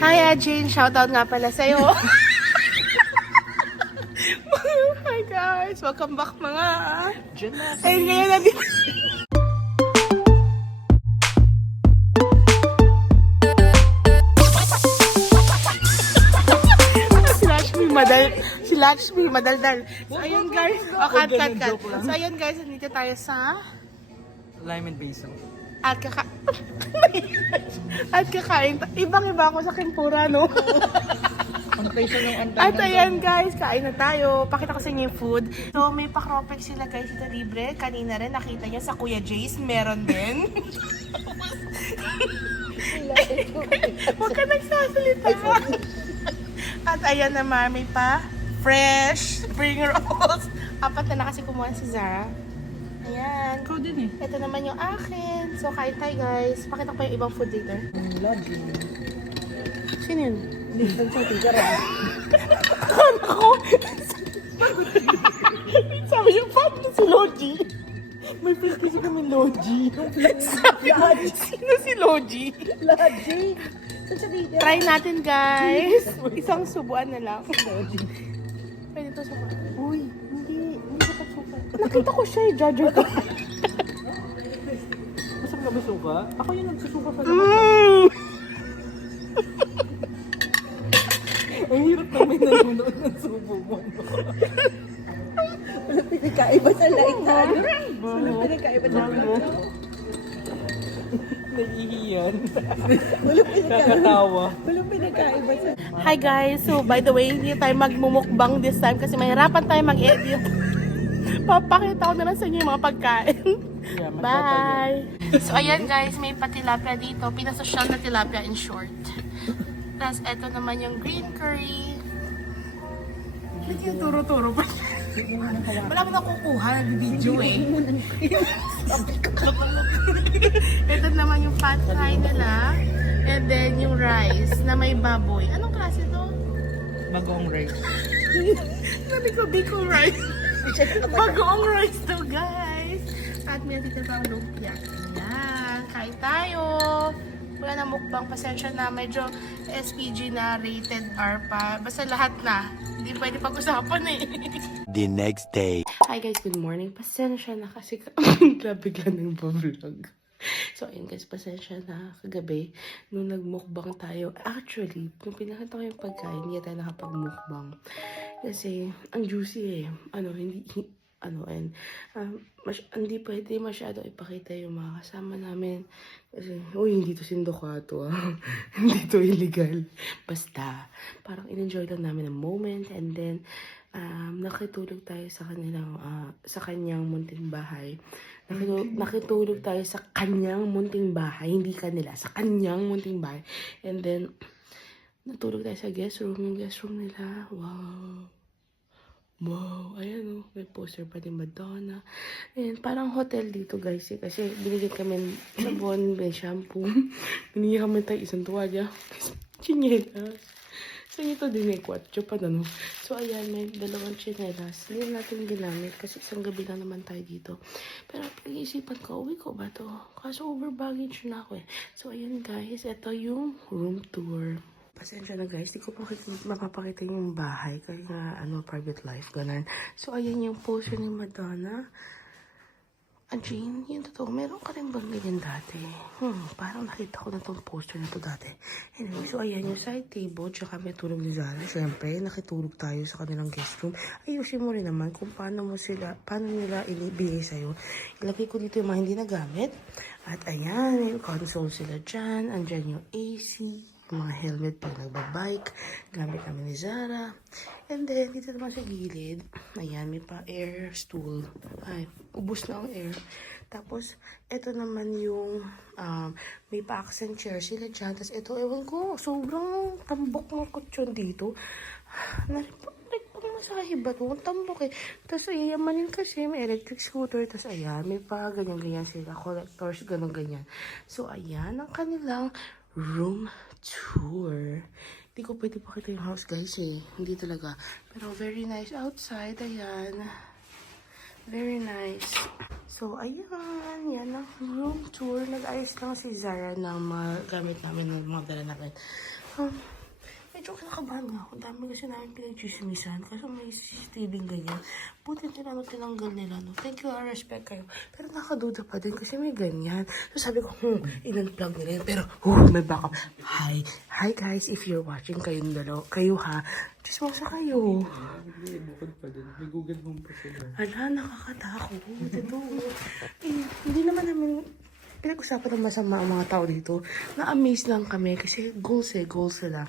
Hi, Ajin. Shoutout nga pala sa'yo. Hi, guys. Welcome back, mga. Ayun, ngayon na dito. Si Lakshmi madaldal. So, ayun, guys. Cut. So, ayun, guys. Nandito tayo sa... Lime and basil. At kakain. Ibang-iba ako sa Kimpura, no? At ayan, guys, kain na tayo. Pakita ko sa inyo yung food. So, may pakropek sila, guys, ito libre. Kanina rin, nakita niyo sa Kuya Jace, meron din. Huwag ka nagsasalita. At ayan naman, may pa fresh spring rolls. Apat na kasi kumuha si Zara. Ayan. Ikaw din eh. Ito naman yung akin. So, kain tayo, guys. Pakita ko yung ibang food later. Lagi. Sino yun? Minsan sa tigar ah. Ako! Sabi niyo, paano na si Logie? May friend kasi kami Logie. Sabi ko, sino si Logie? Lagi. Try natin, guys. Isang subuan na lang. Pwede ito subuan. Uy, hindi dapat suka. Nakita ko siya, judger ko. Masarap na ba suka? Ako yung nagsusuka sa Ang hirap na may nanonood ng subo mo. Walang pinagkaiba sa light na ano. Walang pinagkaiba sa light. Nahihiyan. Walang Kakatawa. pinagkaiba sa... Hi, guys. So, by the way, hindi tayo magmumukbang this time kasi mahirapan tayo mag-edit. Papakita ko na lang sa inyo yung mga pagkain. Yeah, Bye! So, ayan, guys. May patilapia dito. Pinasosyal na tilapia in short. Tapos, eto naman yung green curry. Ba't yung turo-turo pa? Wala mo nakukuha. Nag-video eh. Ito naman yung pad thai nila. And then yung rice na may baboy. Anong klase to? Bagong rice. Sabi ko, biko rice. Bagoong rice to, guys. At may dito pang lumpia. Ayan, kain tayo. Wala na mukbang, pasensya na. Medyo SPG na, rated R pa. Basta lahat na. Hindi pwede pag-usapan eh. The next day. Hi guys, good morning. Pasensya na kasi bigla nang vlog. So ayun guys, pasensya na kagabi nung nagmukbang tayo. Actually, nung pinakita ko yung pagkain, hindi tayo nakapagmukbang. Kasi ang juicy eh. Hindi pwede masyado ipakita yung mga kasama namin. Kasi, hindi to sindokato ah. Hindi to illegal. Basta, parang in-enjoy lang namin ang moment and then, nakitulog tayo sa kanyang munting bahay. Nakitulog tayo sa kanyang munting bahay, hindi kanila, sa kanyang munting bahay. And then, natulog tayo sa guest room, yung guest room nila. Wow, ayan may poster pa din Madonna. Ayan, parang hotel dito guys eh, kasi binigyan kami sabon, may shampoo. Binigyan kami tayo isang tuwalya. Chinelas. So ito din may 4 pa na no. So ayan, may dalawang chinelas. Hindi natin ginamit kasi isang gabi lang naman tayo dito. Pero pag-iisipan ko, uwi ko ba to? Kaso over baggage na ako eh. So ayan guys, ito yung room tour. Pasensya na guys, di ko pa mapapakita yung bahay kasi nga private life, ganun. So, ayan yung poster ni Madonna. Jane, yun totoo, meron ka rin bang ganyan dati? Parang nakita ko na tong poster na to dati. Anyway, so ayan yung side table, tsaka may tulog ni Zara. Siyempre, nakitulog tayo sa kanilang guest room. Ayusin mo rin naman kung paano nila ibigay sa'yo. Ilagay ko dito yung mga hindi nagamit. At ayan, may console sila dyan. Andyan yung AC. Mga helmet pag nagbabike, gamit namin ni Zara. And then, dito naman sa gilid, ayan, may pa air stool. Ay, ubos na ang air. Tapos, ito naman yung, may pa accent chair sila dyan. Tapos, ito, ewan ko, sobrang tambok ng kutsyon dito. Masahe ba ito? Ang tambok eh. Tapos, ayamanin kasi, may electric scooter. Tapos, ayan, may pa ganyan-ganyan sila. Collectors, ganun-ganyan. So, ayan, ang kanilang room tour. Hindi ko pwede pakita yung house guys eh. Hindi talaga. Pero very nice outside. Ayan. Very nice. So, ayan. Yan ang room tour. Nag-ayos lang si Zara ng mga gamit namin ng mga dala namin. kinakabahan nga ako. Dami kasi namin pinag-chismisan. Kasi may CCTV ganyan. Buti nila tinanggal nila. No? Thank you, I respect kayo. Pero nakaduda pa din kasi may ganyan. So sabi ko, in-unplug nila yun. Pero, may backup. Hi. Hi guys, if you're watching kayong dalaw. Kayo ha. Chismosa kayo. May bukod pa din. May Google Home pa sila. Ala, nakakatakot. Ito. Hindi naman namin pinag-usapan ng masama ang mga tao dito. Na-amaze lang kami kasi goals sila.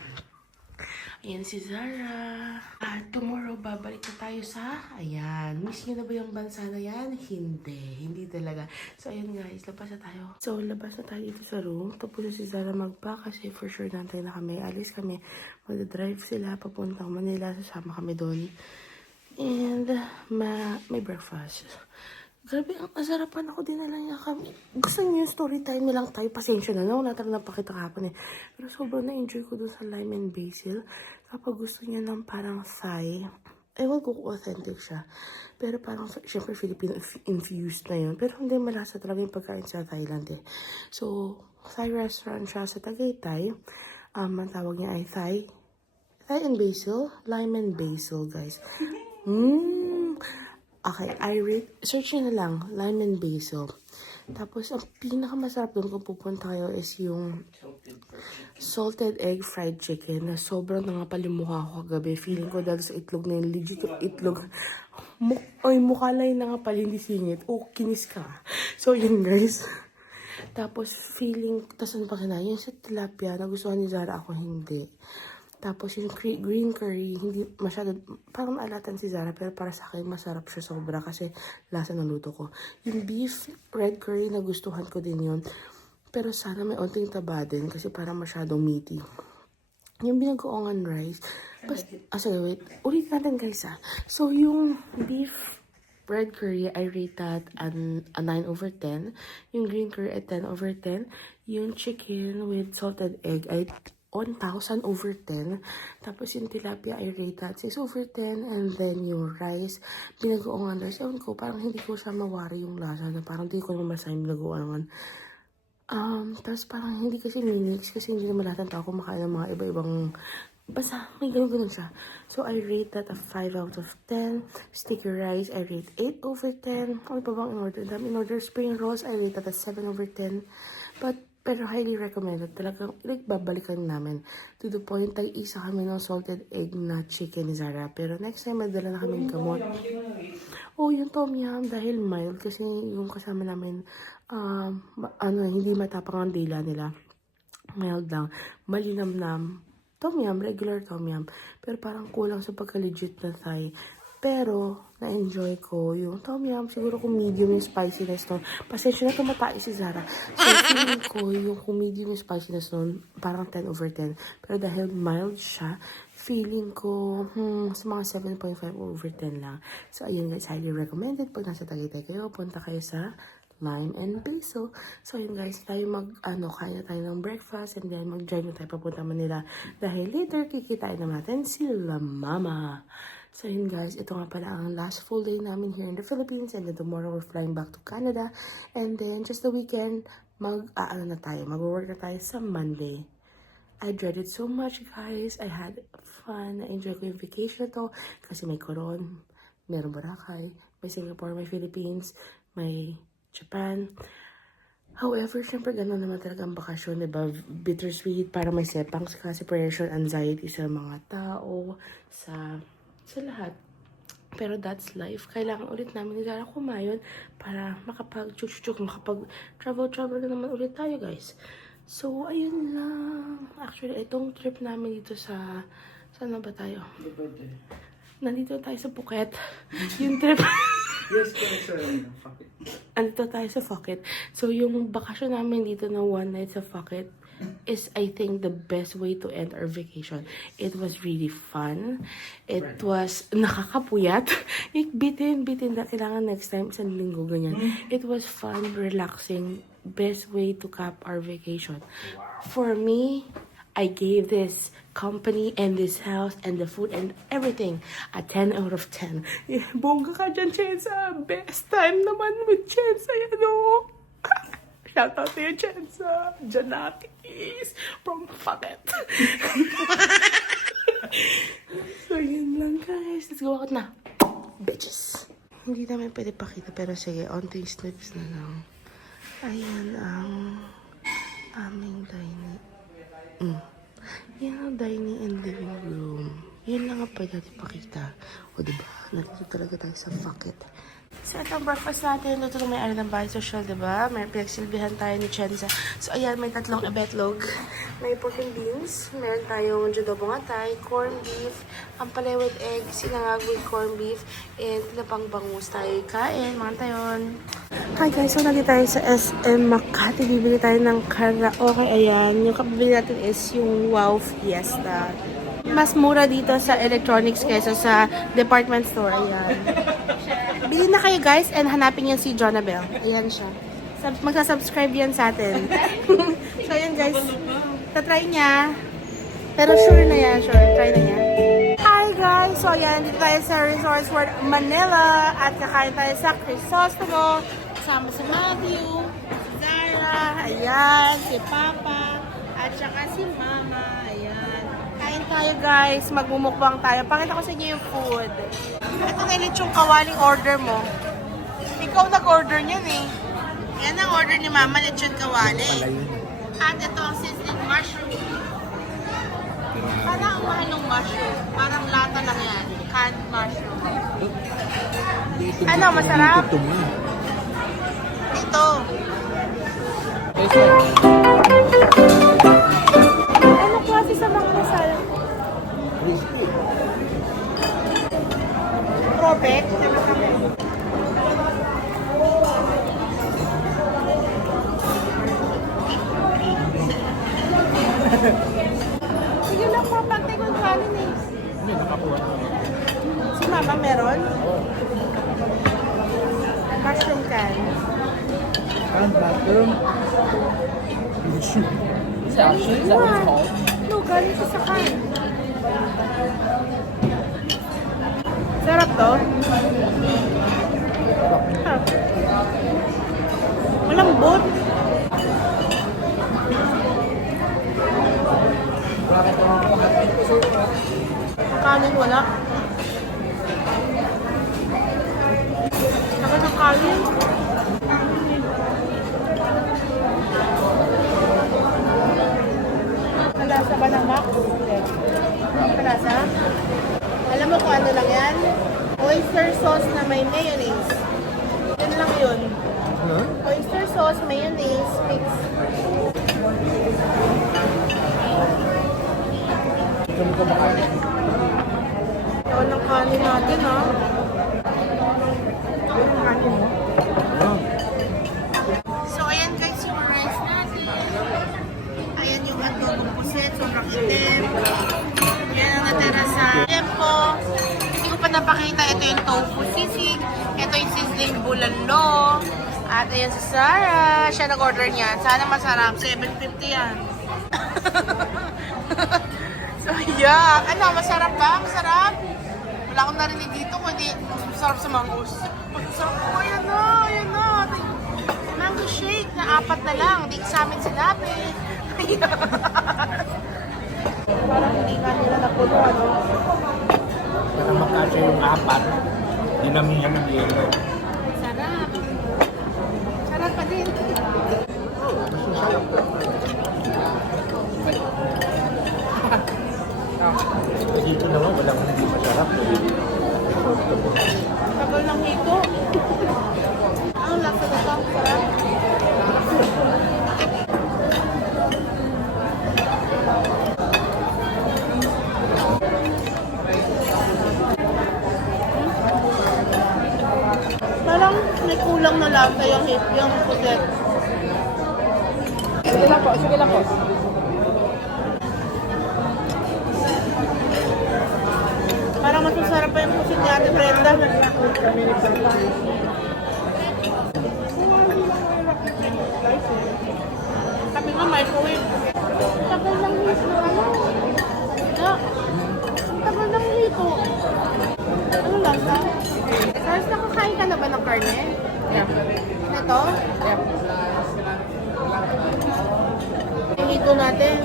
Ayan si Zara. At tomorrow, babalik na tayo sa... Ayan. Miss niyo na ba yung bansa na yan? Hindi talaga. So, ayan guys. Labas na tayo. So, labas na tayo dito sa room. Tapos na si Zara mag-pack kasi for sure natin na kami. Alis kami. Mag-drive sila papuntang Manila. Sasama kami doon. And, may breakfast. Grabe, ang asarapan ako din na lang niya kami. Gusto niyo yung story time na lang tayo. Pasensya na, wala talaga napakita kahapon eh. Pero sobrang na-enjoy ko dun sa lime and basil. Kapag gusto niya ng parang Thai, ewan ko kung authentic siya. Pero parang, syempre, Filipino-infused na yun. Pero hindi malasa talaga yung pagkain sa Thailand eh. So, Thai restaurant siya sa Tagaytay. Ang tawag niya ay Thai and basil. Lime and basil, guys. Okay, search nyo na lang, lime and basil. Tapos, ang pinakamasarap doon kung pupunta kayo is yung salted egg fried chicken na sobrang nangapal yung mukha ko kagabi. Feeling ko dahil sa itlog na yun, legit yung itlog. Mukha lang yung nangapal, hindi singit. Kinis ka. So, yun guys. Tapos, tapos ano pa kinain? Yung sa tilapia, nagustuhan ni Zara, ako hindi. Tapos yung green curry, hindi masyado, parang maalatan si Zara, pero para sa akin masarap siya sobra kasi lasa ng luto ko. Yung beef red curry, nagustuhan ko din yun. Pero sana may onting taba din kasi parang masyadong meaty. Yung binag-oongan rice, sorry, wait. Ulit natin guys ha. So yung beef red curry, I rate that a 9/10. Yung green curry at 10/10. Yung chicken with salted egg, I 1,000/10. Tapos yung tilapia, I rate that 6/10. And then yung rice, binag-oongan rice. Ewan ko, parang hindi ko siya mawari yung lasa na parang hindi ko naman masaya yung binag-oongan. Tapos parang hindi kasi minix kasi hindi naman lahat ng tao kumakain ng mga iba-ibang basta may ganun siya. So I rate that a 5/10. Sticky rice, I rate 8/10. Ano pa bang in-order? In order spring rolls, I rate that a 7/10. Pero highly recommended. Talagang babalikan namin. To the point, tayo isa kami ng salted egg na chicken ni Zara. Pero next time, madala na kaming gamot. Yung tom yum, dahil mild. Kasi yung kasama namin, hindi matapang ang dila nila. Mild lang. Malinamnam. Tom yum, regular tom yum. Pero parang kulang sa pagka-legit na Thai. Pero, na-enjoy ko yung tom yum. Siguro kung medium yung spiciness nun. Pasensya na tumatay si Zara. So, feeling ko yung kung medium yung spiciness nun, parang 10/10. Pero dahil mild siya, feeling ko sa mga 7.5/10 lang. So, ayun guys, highly recommended. Pag nasa Tagaytay kayo, punta kayo sa lime and basil. So, yun guys, tayo kaya tayo ng breakfast and then mag-drive na tayo papunta Manila. Dahil later, kikitain na natin sila mama. So yun guys, ito nga pala ang last full day namin here in the Philippines and then tomorrow we're flying back to Canada and then just the weekend, mag-work na tayo sa Monday. I dread it so much guys. I had fun. Na-enjoy ko yung vacation na to kasi may Coron, meron Boracay, may Singapore, may Philippines, may Japan. However, syempre gano'n naman talaga ang bakasyon, diba? Bittersweet, para may sepangs kasi pressure, anxiety sa mga tao, sa lahat. Pero that's life. Kailangan ulit namin ni Zara kumayon para makapag-travel na naman ulit tayo, guys. So, ayun lang. Actually, itong trip namin dito saan na ba tayo? Nandito tayo sa Phuket. Yung trip... Yes, Phuket. Andito tayo sa Phuket. So, yung bakasyon namin dito na one night sa Phuket is, I think, the best way to end our vacation. It was really fun. It was nakakapuyat. Bitin na kailangan next time, isang linggo, ganyan. It was fun, relaxing, best way to cap our vacation. For me, I gave this company and this house and the food and everything a 10/10. Bongga ka dyan, Chensa. Best time naman with Chensa, Shout out to you, Chensa. Janatis from Phuket. Let's go out na. Bitches. Hindi namin pwede pakita pero sige, onting snips na lang. Ayan ang aming dining. Yan ang dining and living room. Yan lang ang pwede natin pakita. O diba, nandito talaga tayo sa fuck it. So, ito ang breakfast natin. Dito lang may ng bahay social, diba? May pinagsilbihan tayo ni Chenza. So, ayan, may 3 abetlog. May pork and beans. Meron tayong jodobong atay, corned beef, ampalay with egg, sinangag with corned beef, and tinapang bangus tayo kain. Mga tayon. Hi guys, so nandito tayo sa SM Makati. Bibili tayo ng karaoke. Ayan, yung kapabili natin is yung Wow Fiesta. Mas mura dito sa electronics kaysa sa department store. Ayan. Bili na kayo guys and hanapin niyo si Jonabel. Ayan siya. Magsasubscribe yan sa atin. So ayan guys. Tatry niya. Pero sure na yan. Sure. Try na niya. Hi guys. So ayan. Dito tayo sa Resorts World Manila. At kakain tayo sa Crisostomo. Kasama si Matthew. Si Zara. Ayan. Si Papa. At saka si Mama. Ayan. Kain tayo guys. Magmumukbang tayo. Pakita ko sa inyo yung food. Ito na yung kawaling order mo. Ikaw nag-order niyan eh. Yan ang order ni Mama, lechon kawali. At ito ang sizzling mushroom. Parang ang mahal ng mushroom. Parang lata lang yan. Canned mushroom. Ano, masarap? Ito. Ano klase sa mga masala? Propek. Sige lang po, pantay ko kanin eh. Hindi, nakakuha na. Si Mama meron? Mushroom can. And bathroom. Is that actually, is that what it's called? No, galing siya sa can. Sarap to? Sarap. Malambot. Kanin wala. Saka ng kanin. Kalasa ba ng Mac? Kalasa? Alam mo kung ano lang yan? Oyster sauce na may mayonnaise. Yun lang yun. Oyster sauce, mayonnaise, mix. Ito mo kumakain. Ito ng kanin natin, ha? Yung kanin mo. So, ayan guys, yung rice natin. Ayan yung adobong puset, sobrang itim. Yan ang natira sa tempo. Hindi ko pa napakita. Ito yung tofu sisig. Ito yung sizzling bulalo. At ayan si Sarah. Siya nag-order niyan. Sana masarap. 750 yan. So, yeah. Ano, masarap ba? Masarap? Wala akong narinig dito kundi masarap sa mangoes. Masarap po. Ayan na. Ayan na. Mango shake na 4 na lang. Hindi sa amin sinabi. Parang hindi nga nila napuno, ano? Para makasya yung 4, dinamihan ng yelo. Sarap. Sarap pa din. Dito naman, walang hindi masarap. Tagal ng hito. Ang lasa na ito. Sarap. Parang may kulang na lasa yung hit, yung puset. Sige lang po, sige lang po. Parang mas masarap pa yung pusit ni Ate Brenda. Sabi nga microwave. Tagal lang hito. Ano? Ang tagal lang hito. Ano lasa? Sarah, nakakain ka na ba ng karne? Yeah. Ito? Yeah. Yung hito natin.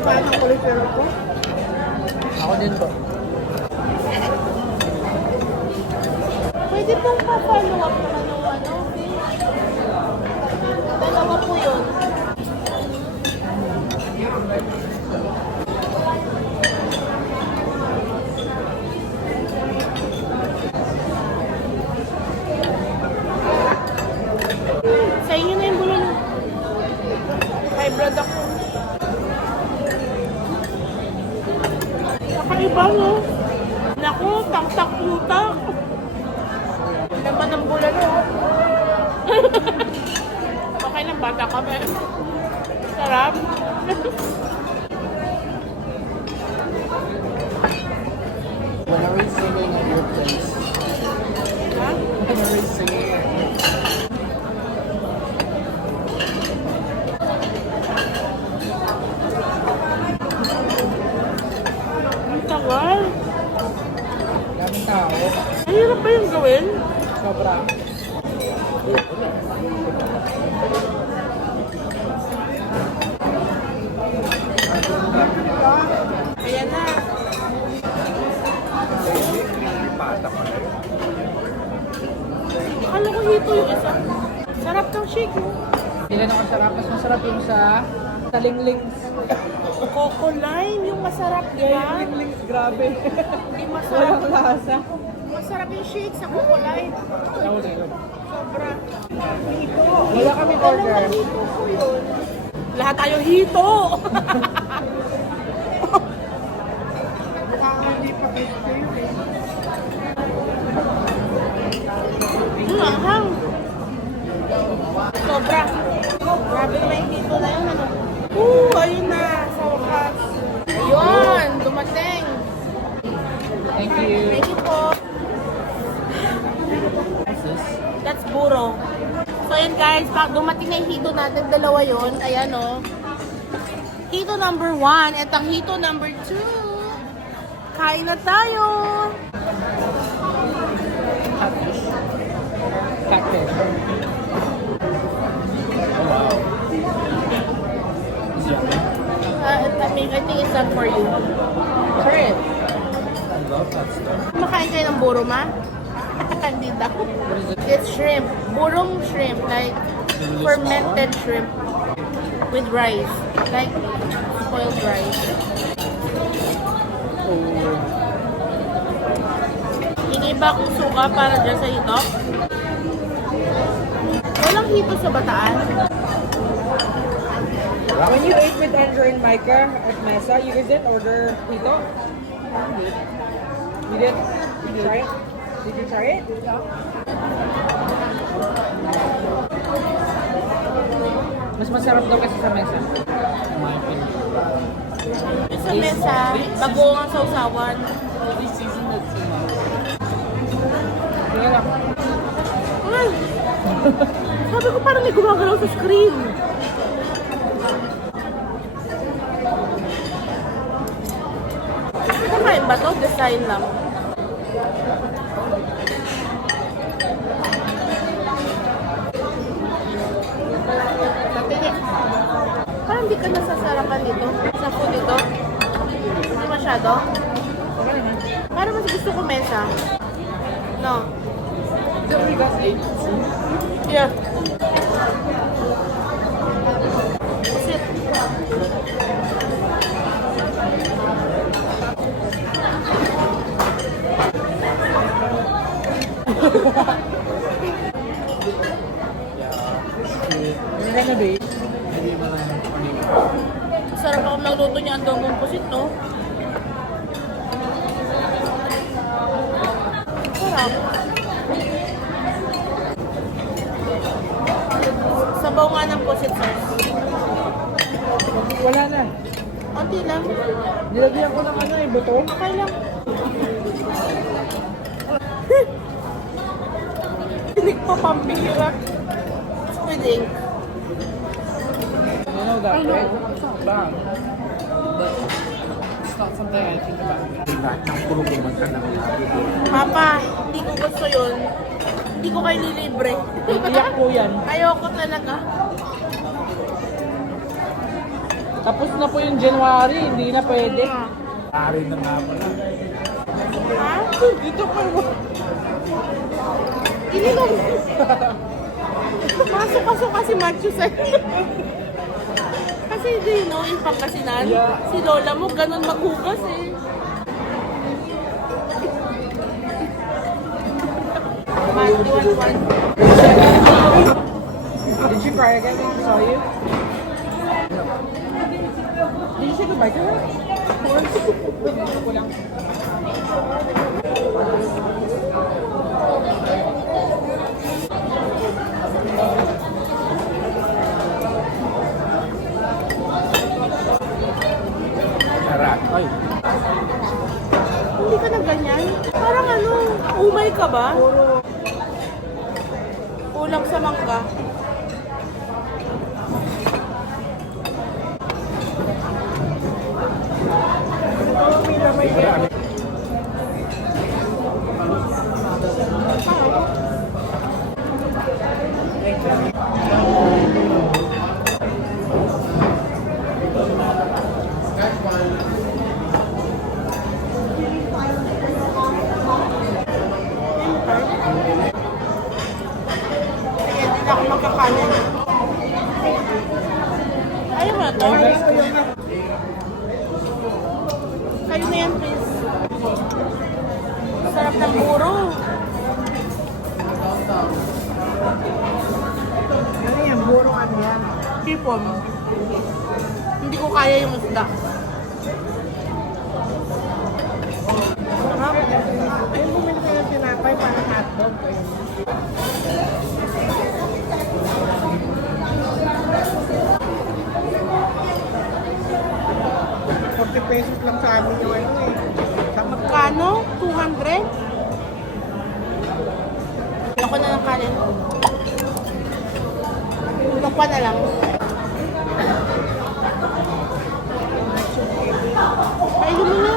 Paano ang cauliflower ko? Ako din po. Pwede pong pa-follow up naman yung ano, dalawa po yun. Sa inyo na yung bulon. Hybrid ako. Kakaiba, no? Naku, tak-tak-putak. Laman ng bulan, no? Okay lang, bata kami. Sarap. When are we singing at your place? Ha? When are we singing at your place? Ang tagal. Daming tao. Ang hirap ba yung gawin? Sobra. Ayan na. Akala ko hito yung isa. Sarap ng shake, oh. Hindi na masarap. Mas masarap yung sa linglings. Coco lime yung masarap, di ba? Linglings, grabe. Hindi masarap. Walang lasa. Masarap yung shake sa coco lime. Sobra. Hito. Wala kami order. Dalawang hito po yun. Lahat tayo hito! Anghang. Sobra. Grabe naman yung hito na yun, ano? Ayun na, sa wakas. Ayun, dumating. Thank you. Thank you po. That's buro. So yun guys, dumating na yung hito natin. Dalawa yun. Ayan o. Hito number 1 at ang hito number 2. Kain na tayo. Cocktail. Wow. Is yummy. I think it's done for you. Try it. I love that stuff. Kumakain kayo ng buro, ma? Hindi daw. It's shrimp. Burong shrimp. Like Really fermented shrimp. With rice. Like spoiled rice. Oh. Hingi ba akong suka para dyan sa hito? Walang hito sa Bataan. When you ate with Andrew and Micah at Mesa, you guys didn't order Hito? You did? Did you try it? Did you try it? Mas masarap daw kasi sa Mesa. In my opinion. Sa mesa, bagoong ang sausawan. They seasoned it too much. Sige lang. Ay! Sabi ko parang may gumagalaw sa screen. Kakain ba to? Design lang. Matinik. Parang di ka nasasarapan dito. Sa food dito. Hindi masyado. Okay naman. Parang mas gusto ko mesa. No. So we got 8. Yeah. Sit. Ano ka na, babe? Maybe na lang 20. Sarap ako magluto niya ang dongong pusit, no? Sarap. Sabaw nga ng pusit sauce. Wala na. Kunti lang. Nilagyan ko ng ano eh, buto. Okay lang. Tinik pa pambira. Squid ink. You know that, right? Bang. But it's not something I think about. Lahat ng puro kumanta ng lagi. Papa, hindi ko gusto yun. Hindi ko kayo lilibre. Iyak po yan. Ayoko talaga. Tapos na po yung January, hindi na pwede. Pare na nga pala. Ha? Dito pa Ininom. Masok-pasok kasi macho sa'yo. Kasi hindi, no, yung Pangasinan. Si lola mo, ganun maghugas eh. Did she cry again when she saw you? Did you say goodbye to her? Sarap. Ay, Hindi ka na ganyan. Parang ano, umay ka ba? Kulang sa mangga. Sige, hindi na ako magkakanin. Ayaw mo na to? Kayo na yan, please. Sarap ng puro. Ano yan? Burong ano yan? Sipon. Hindi ko kaya yung isda. Ayun, bumili kayo ng tinapay para hotdog. ₱40 lang sa amin yung ano eh. Magkano? 200? Ako na ng kanin. Tukwa na lang. Ay, mo na.